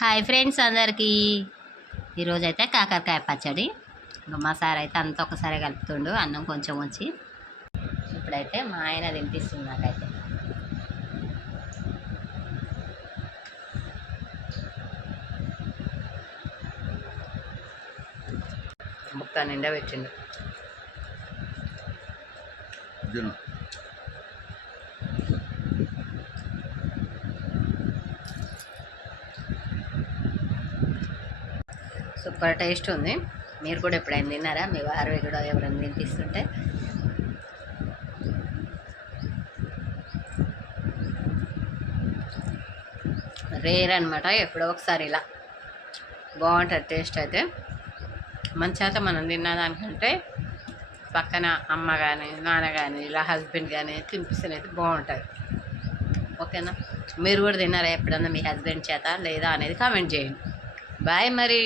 Hi friends అందరికీ ఈరోజైతే కాకరకాయ పచ్చడి. ఇంకా మా సార్ అయితే అంతా ఒకసారి కలుపుతుండు, అన్నం కొంచెం వచ్చి. ఇప్పుడైతే మా ఆయన తినిపిస్తుంది నాకైతే. ముక్క నిండా పెట్టిండు. సూపర్ టేస్ట్ ఉంది. మీరు కూడా ఎప్పుడైనా తిన్నారా? మీ వారు కూడా ఎవరైనా తినిపిస్తుంటే రేర్ అనమాట, ఎప్పుడో ఒకసారి ఇలా బాగుంటుంది టేస్ట్. అయితే మంచి అయితే మనం తిన్నదానికంటే పక్కన అమ్మ కానీ నాన్న కానీ ఇలా హస్బెండ్ కానీ తినిపిస్తే అయితే బాగుంటుంది. ఓకేనా? మీరు కూడా తిన్నారా ఎప్పుడన్నా మీ హస్బెండ్ చేత లేదా అనేది కామెంట్ చేయండి. బాయ్ మరి.